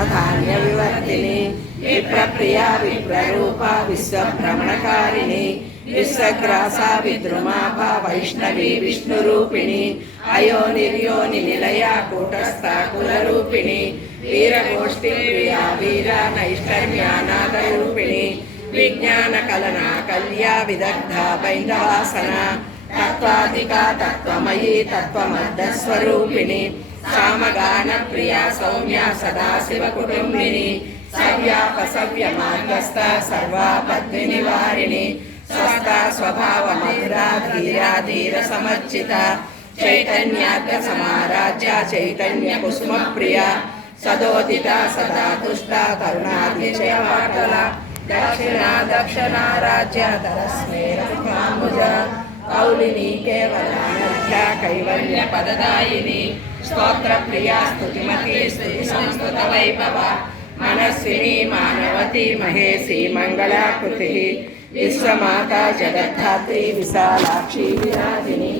धनधान्य विवर्तिनी विप्रप्रिया विप्ररूपा विश्वभ्रमणकारिणी विश्वग्रासा विद्रुमाभा वैष्णवी विष्णुरूपिणी अयोनिर्योनि निलया कूटस्था कुलरूपिणी वीरगोष्ठी प्रिया वीरा नैष्कर्म्यानादरूपिणी विज्ञान कलना कल्या विदग्धा बैन्दवासना तत्त्वाधिका तत्त्वमयी तत्त्वमर्धस्वरूपिणी सामगान प्रिया सौम्या सदाशिवकुटुम्बिनी सव्यापसव्य मार्गस्थ सर्वापद्विनिवारिणी स्वस्था स्वभाव मधुरा धीरा धीर समर्चिता चैतन्याग्र समाराज्या चैतन्य कुसुम प्रिया सदोदिता सदा तुष्टा तरुणाधिचयवाटला दक्षिणा राज्य धरस्मेरमुज कौलिनी केवलानर्घ्या कैवल्य पददायिनी स्तोत्र प्रिया स्तुतिमती स्तुति संस्कृत वैभव मनस्विनी मानवती महेशी मंगलाकृति विश्वमाता जगद्धात्री विशालाक्षी विराजिनी।